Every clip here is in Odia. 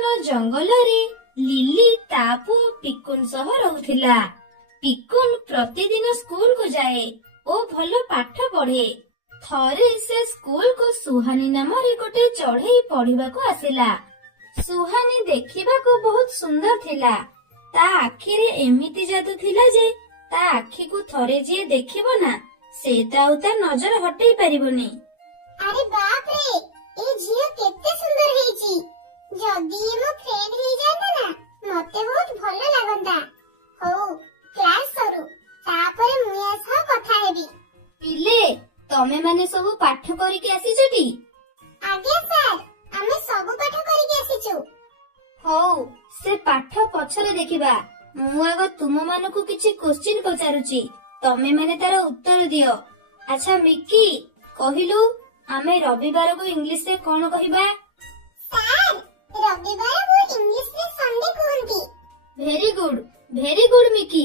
ଘନ ଜଙ୍ଗଲରେ ଲିଲି ତା ପୁଅ ପିକୁନ ସହ ରହୁଥିଲା। ପିକୁନ ପ୍ରତିଦିନ ସ୍କୁଲକୁ ଯାଏ ଓ ଭଲ ପାଠ ପଢେ। ଥରେ ସେ ସ୍କୁଲକୁ ସୁହାନୀ ନାମରେ ଗୋଟେ ଚଢେଇ ପଢିବାକୁ ଆସିଲା। ସୁହାନୀ ଦେଖିବାକୁ ବହୁତ ସୁନ୍ଦର ଥିଲା। ତା ଆଖିରେ ଏମିତି ଯାଦୁ ଥିଲା ଯେ ତା ଆଖିକୁ ଥରେ ଯିଏ ଦେଖିବ ନା ସେ ତ ଆଉ ତା ନଜର ହଟେଇ ପାରିବନି। ଆରେ ବାପ ରେ, ଏ ଝିଅ କେତେ ସୁନ୍ଦର ହେଇଛି। ଯଦି ମୋ ଫ୍ରେଣ୍ଡ ହେଇଯାନ୍ତା ନା ମତେ ବହୁତ ଭଲ ଲାଗନ୍ତା। ହଉ, କ୍ଲାସ ସରୁ, ତାପରେ ମୁଁ ୟା ସହ କଥା ହେବି। ପିଲେ, ତମେ ମାନେ ସବୁ ପାଠ କରିକି ଆସିଛଟି? ଆଜ୍ଞା ସାର୍, ଆମେ ସବୁ ପାଠ କରିକି ଆସିଛୁ। ହଉ, ସେ ପାଠ ପଛରେ ଦେଖିବା। ମୁଁ ଆଗ ତୁମ ମାନଙ୍କୁ କିଛି କ୍ୱେଶ୍ଚିନ୍ ପଚାରୁଛି, ତମେ ମାନେ ତାର ଉତ୍ତର ଦିଅ। ଆଚ୍ଛା ମିକି, କହିଲୁ ଆମେ ରବିବାରକୁ ଇଂଲିଶରେ କଣ କହିବା? ସାର୍, ରବିବାରକୁ ଇଂଲିଶରେ ସଣ୍ଡେ କୁହନ୍ତି। Very good Mickey.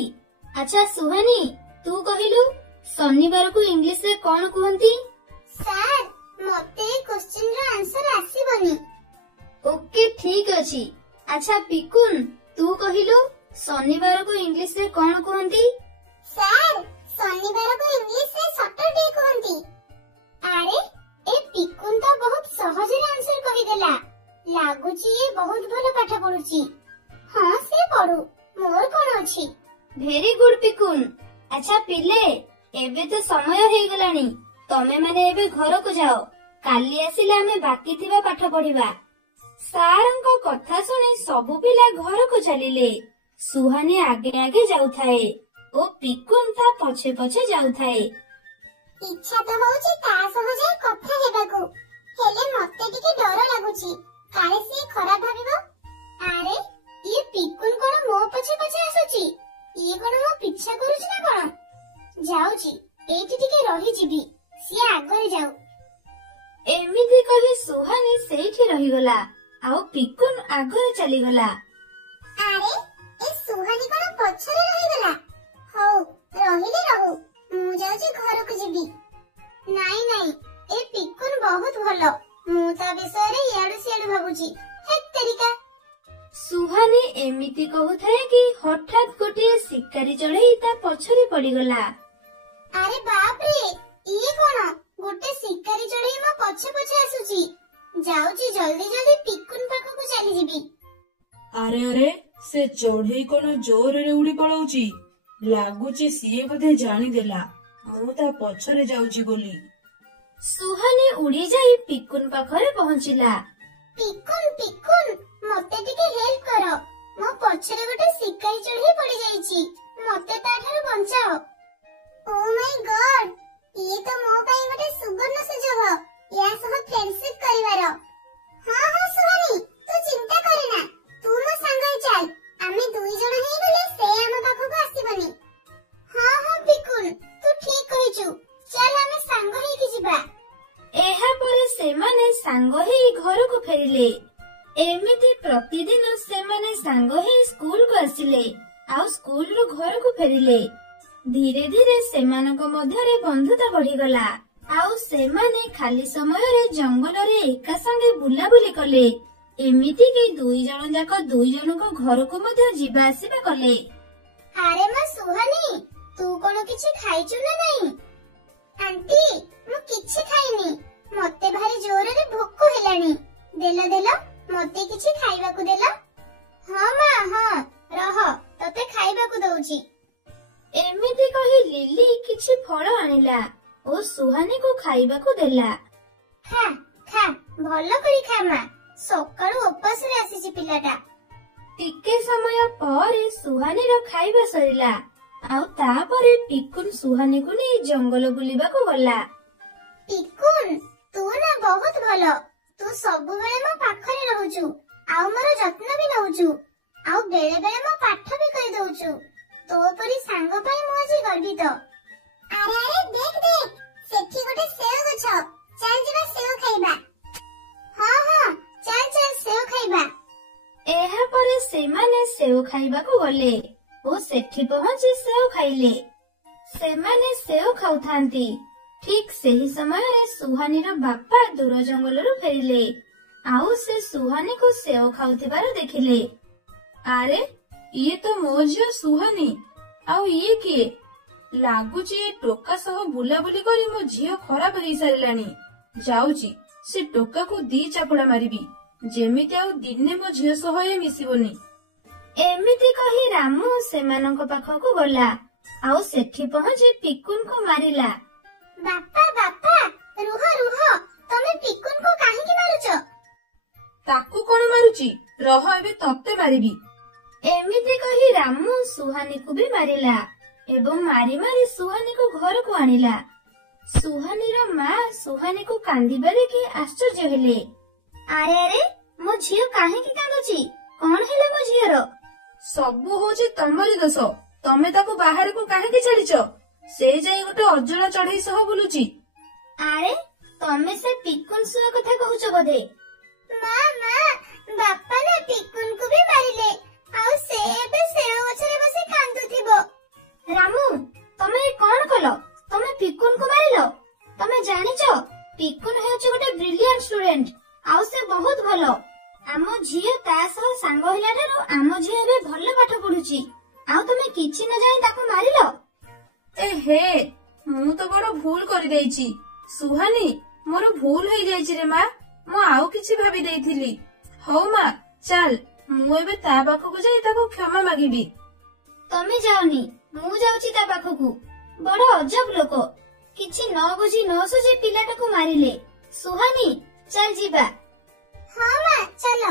ଆଚ୍ଛା ସୁହାନୀ, ତୁ କହିଲୁ ଶନିବାରକୁ ଇଂଲିଶରେ କଣ କୁହନ୍ତି? ସାର୍, ମତେ ଏ କ୍ୱେଶ୍ଚିନର ଆନ୍ସର ଆସିବନି। ଓକେ, ଠିକ ଅଛି। ଆଚ୍ଛା ପିକୁନ, ତୁ କହିଲୁ ଶନିବାରକୁ ଇଂଲିଶରେ କଣ କୁହନ୍ତି? ସାର୍, ଶନିବାରକୁ ଇଂଲିଶରେ ସଟରଡେ କୁହନ୍ତି। ଆରେ, ଏ ପିକୁନ ତ ବହୁତ ସହଜରେ ଆନ୍ସର କହିଦେଲା। ଲାଗୁଛି ଏ ବହୁତ ଭଲ ପାଠ ପଢୁଛି। ହଁ, ସେ ପଢୁ, ମୋର କଣ ଅଛି। Very good Pikun. ଆଚ୍ଛା ପିଲେ, ଏବେ ତ ସମୟ ହେଇଗଲାଣି। ତମେ ମାନେ ଏବେ ଘରକୁ ଯାଅ। କାଲି ଆସିଲେ ଆମେ ବାକି ଥିବା ପାଠ ପଢିବା। ସାରଙ୍କ କଥା ଶୁଣି ସବୁ ପିଲା ଘରକୁ ଚାଲିଲେ। ସୁହାନୀ ଆଗେ ଆଗେ ଯାଉଥାଏ ଓ ପିକୁନ ତା ପଛେ ପଛେ ଯାଉଥାଏ। ଇଚ୍ଛା ତ ହଉଛି ତା ସହ ଯାଇ କଥା ହେବାକୁ, ହେଲେ ମତେ ଟିକେ ଡର ଲାଗୁଛି, କାଳେ ସିଏ ଖରାପ ଭାବିବ। ଆରେ, ଇଏ ପିକୁନ କଣ ମୋ ପଛେ ପଛେ ଆସୁଛି? ଇଏ କଣ ମୋ ପିଛା କରୁଛି ନା କଣ? ଯାଉଛି, ଏଇଠି ଟିକେ ରହିଯିବି, ସିଏ ଆଗରେ ଯାଉ। ଏମିତି କହି ସୁହାନୀ ସେଇଠି ରହିଗଲା ଆଉ ପିକୁନ ଆଗରେ ଚାଲିଗଲା। ଆରେ, ଏ ସୁହାନୀ କଣ ପଛରେ ରହିଗଲା? ହଉ, ରହିଲେ ରହୁ, ମୁଁ ଯାଉଛି ଘରକୁ ଯିବି। ନାଇଁ, ଏ ପିକୁନ ବହୁତ ଭଲ। ମୁଁ ତା ବିଷୟରେ ଇଆଡୁ ସିଆଡୁ ଭାବୁଛି। ହେତ୍ ତେରିକା। ସୁହାନୀ ଏମିତି କହୁଥାଏ କି ହଠାତ୍ ଗୋଟିଏ ଶିକାରୀ ଚଢେଇ ତା ପଛରେ ପଡିଗଲା। ଆରେ ବାପ ରେ, ଇଏ କଣ? ଗୋଟେ ଶିକାରୀ ଚଢେଇ ମୋ ପଛେ ପଛେ ଆସୁଛି। ଯାଉଛି, ଜଲ୍ଦି ଜଲ୍ଦି ପିକୁନ ପାଖକୁ ଚାଲିଯିବି। ଆରେ, ସେ ଚଢେଇ କଣ ଜୋରରେ ଉଡି ପଳାଉଛି। ଲାଗୁଛି ସିଏ ବୋଧେ ଜାଣିଦେଲା ମୁଁ ତା ପଛରେ ଯାଉଛି ବୋଲି। ସୁହାନୀ ଉଡି ଯାଇ ପିକୁନ ପାଖରେ ପହଞ୍ଚିଲା। ପିକୁନ, ମତେ ଟିକେ ହେଲ୍ପ କର। ମୋ ପଛରେ ଗୋଟେ ଶିକାରୀ ଚଢେଇ ପଡି ଯାଇଛି। ମତେ ତାଠାରୁ ବଞ୍ଚାଅ। ଓ ମାଇ ଗଡ୍, ଇଏ ତ ମୋ ପାଇଁ ଗୋଟେ ସୁବର୍ଣ୍ଣ ସୁଯୋଗ ୟା ସହ ଫ୍ରେଣ୍ଡସିପ କରିବାର। ହଁ ସୁହାନୀ, ତୁ ଚିନ୍ତା କରେନା, ତୁ ମୋ ସାଙ୍ଗରେ ଚାଲ। ଆମେ ଦୁଇ ଜଣ ହେଇଗଲେ ସେ ଆମ ପାଖକୁ ଆସିବନି। ହଁ ପିକୁନ, ତୁ ଠିକ କହିଛୁ, ଚାଲ ଆମେ ସାଙ୍ଗ ହେଇକି ଯିବା। ଏହାପରେ ସେମାନେ ସାଙ୍ଗ ହେଇ ଘରକୁ ଫେରିଲେ। ଏମିତି ପ୍ରତିଦିନ ସେମାନେ ସାଙ୍ଗ ହେଇ ସ୍କୁଲକୁ ଆସିଲେ ଆଉ ସ୍କୁଲରୁ ଘରକୁ ଫେରିଲେ। ଧୀରେ ଧୀରେ ସେମାନଙ୍କ ମଧ୍ୟରେ ବନ୍ଧୁତା ବଢିଗଲା ଆଉ ସେମାନେ ଖାଲି ସମୟରେ ଜଙ୍ଗଲରେ ଏକା ସାଙ୍ଗେ ବୁଲାବୁଲି କଲେ। ଏମିତି କି ଦୁଇ ଜଣ ଯାକ ଦୁଇ ଜଣଙ୍କ ଘରକୁ ମଧ୍ୟ ଯିବା ଆସିବା କଲେ। ଆରେ ମା ସୁହାନୀ, ତୁ କଣ କିଛି ଖାଇଛୁ ନା ନାଇଁ? ଆଣ୍ଟି, ମୁଁ କିଛି ଖାଇନି। ମତେ ଭାରି ଜୋରରେ ଭୋକ ହେଲାଣି। ଦେଲ, ମତେ କିଛି ଖାଇବାକୁ ଦେଲ। ହଁ ମା, ହଁ, ରହ, ତତେ ଖାଇବାକୁ ଦଉଛି। ଏମିତି କହି ଲିଲି କିଛି ଫଳ ଆଣିଲା ଓ ସୁହାନୀକୁ ଖାଇବାକୁ ଦେଲା। ଖା, ଭଲ କରି ଖା ମା, ସକାଳୁ ଉପାସରେ ଆସିଛି ପିଲାଟା। ଟିକେ ସମୟ ପରେ ସୁହାନୀର ଖାଇବା ସରିଲା ଆଉ ତାପରେ ପିକୁନ ସୁହାନୀକୁ ନେଇ ଜଙ୍ଗଲ ବୁଲିବାକୁ ଗଲା। ପିକୁନ, ତୁ ନା ବହୁତ ଭଲ। ତୁ ସବୁବେଳେ ମୋ ପାଖରେ ରହୁଛୁ ଆଉ ମୋର ଯତ୍ନ ବି ନଉଛୁ ଆଉ ବେଳେ ବେଳେ ମୋ ପାଠ ବି କହିଦଉଛୁ। ତୋ ପରି ସାଙ୍ଗ ପାଇଁ ମୁଁ ଆଜି ଗର୍ବିତ। ଆରେ, ଦେଖ, ସେଠି ଗୋଟେ ସେଓ ଗଛ। ଚାଲ ଯିବା ସେଓ ଖାଇବା। ହଁ, ଚାଲ ସେଓ ଖାଇବା। ଏହାପରେ ସେମାନେ ସେଓ ଖାଇବାକୁ ଗଲେ ଓ ସେଠି ପହଞ୍ଚି ସେଓ ଖାଇଲେ। ସେମାନେ ସେଓ ଖାଉଥାନ୍ତି। ଠିକ୍ ସେହି ସମୟରେ ସୁହାନୀର ବାପା ଦୂର ଜଙ୍ଗଲରୁ ଫେରିଲେ ଆଉ ସେ ସୁହାନୀକୁ ସେଓ ଖାଉଥିବାର ଦେଖିଲେ। ଆରେ ଇଏ ତ ମୋ ଝିଅ ସୁହାନୀ। ଆଉ ଇଏ କିଏ? ଲାଗୁଛି ଏ ଟୋକା ସହ ବୁଲାବୁଲି କରି ମୋ ଝିଅ ଖରାପ ହେଇସାରିଲାଣି। ଯାଉଛି ସେ ଟୋକାକୁ 2 ଚାପୁଡା ମାରିବି, ଯେମିତି ଆଉ ଦିନେ ମୋ ଝିଅ ସହ ଏ ମିଶିବନି। ଏମିତି କହି ରାମୁ ସେମାନଙ୍କ ପାଖକୁ ଗଲା ଆଉ ସେଠି ପହଞ୍ଚି ପିକୁନକୁ ମାରିଲା। ବାପା ବାପା ରୁହ ରୁହ, ତମେ ପିକୁନକୁ କାହିଁକି ମାରୁଛ? ତାକୁ କଣ ମାରୁଛି? ରହ ଏବେ ତତେ ମାରିବି। ଏମିତି କହି ରାମୁ ସୁହାନୀକୁ ବି ମାରିଲା ଏବଂ ମାରି ମାରି ସୁହାନୀକୁ ଘରକୁ ଆଣିଲା। ସୁହାନୀର ମା ସୁହାନୀକୁ କାନ୍ଦିବା ଦେଖି ଆଶ୍ଚର୍ଯ୍ୟ ହେଲେ। ଆରେ ଆରେ, ମୋ ଝିଅ କାହିଁକି କାନ୍ଦୁଛି? କଣ ହେଲା ମୋ ଝିଅର? ସବୁ ହଉଛି ତମରି ଦୋଷ। ତମେ ତାକୁ ବାହାରକୁ କାହିଁକି ଛାଡିଛ? ସେ ଯାଇ ଗୋଟେ ଅଜଣା ଚଢେଇ ସହ ବୁଲୁଛି। ଆରେ, ତମେ ସେ ପିକୁନ ଶୁଆ କଥା କହୁଛ ବୋଧେ? ମା ବାପା ନା ପିକୁନକୁ ବି ମାରିଲେ, ଆଉ ସେ ଏବେ ସେଓ ଗଛରେ ବସି କାନ୍ଦୁଥିବ। ରାମୁ, ତମେ କଣ କଲ? ତମେ ପିକୁନକୁ ମାରିଲ? ତମେ ଜାଣିଛ ପିକୁନ ହେଉଛି ଗୋଟେ ବ୍ରିଲିଆଣ୍ଟ ଷ୍ଟୁଡେଣ୍ଟ, ଆଉ ସେ ବହୁତ ଭଲ। ଆମ ଝିଅ ତା ସହ ସାଙ୍ଗ ହେଲା ଠାରୁ ଆମ ଝିଅ ଏବେ ଭଲ ପାଠ ପଢୁଛି, ଆଉ ତମେ କିଛି ନ ଜାଣି ତାକୁ ମାରିଲ? ଏ ହେ, ମୁଁ ତ ବଡ ଭୁଲ କରିଦେଇଛି। ସୁହାନୀ, ମୋର ଭୁଲ ହେଇଯାଇଛି ରେ ମା। ମୁଁ ଆଉ କିଛି ଭାବି ଦେଇଥିଲି। ହଉ ମା, ଚାଲ ମୁଁ ଏବେ ତା ପାଖକୁ ଯାଇ ତାକୁ କ୍ଷମା ମାଗିବି। ତମେ ଯାଅନି, ମୁଁ ଯାଉଛି ତା ପାଖକୁ। ବଡ ଅଜବ ଲୋକ, କିଛି ନ ବୁଝି ନ ସୁଝି ପିଲାଟାକୁ ମାରିଲେ। ସୁହାନୀ, ଚାଲ ଯିବା। ହଁ ମା, ଚାଲ।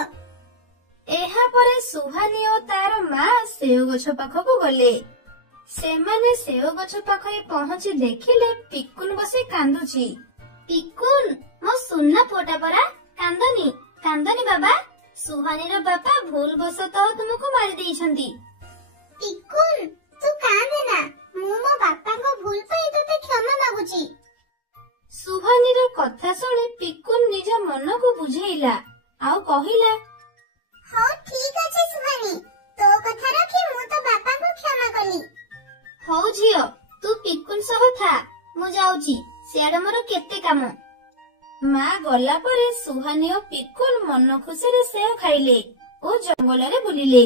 ଏହାପରେ ସୁହାନୀ ଓ ତାର ମା ସେଓ ଗଛ ପାଖକୁ ଗଲେ। ସେମାନେ ସେଓ ଗଛ ପାଖରେ ପହଞ୍ଚି ଦେଖିଲେ ପିକୁନ ବସି କାନ୍ଦୁଛି। ପିକୁନ, ମୋ ସୁନା ପୁଅଟା ପରା, କାନ୍ଦନି କାନ୍ଦନି ବାବା। ସୁହାନୀର ବାପା ଭୁଲ ବଶତଃ ତୁମକୁ ମାରି ଦେଇଛନ୍ତି। ପିକୁନ, ତୁ କାନ୍ଦେ ନା, ମୁଁ ମୋ ବାପାଙ୍କ ଭୁଲ ପାଇଁ ତତେ କ୍ଷମା ମାଗୁଛି। ସୁହାନୀର କଥା ଶୁଣି ପିକୁନ ନିଜ ମନକୁ ବୁଝେଇଲା ଆଉ କହିଲା, ହଉ ଠିକ ଅଛି ସୁହାନୀ, ତୋ କଥା ରଖି ମୁଁ ତୋ ବାପାଙ୍କୁ କ୍ଷମା କଲି। ହଉ ଝିଅ, ତୁ ପିକୁନ ସହ ଥା, ମୁଁ ଯାଉଛି, ସିଆଡେ ମୋର କେତେ କାମ। ମା ଗଲା ପରେ ସୁହାନୀ ଓ ପିକୁନ ମନ ଖୁସିରେ ସେଓ ଖାଇଲେ ଓ ଜଙ୍ଗଲରେ ବୁଲିଲେ।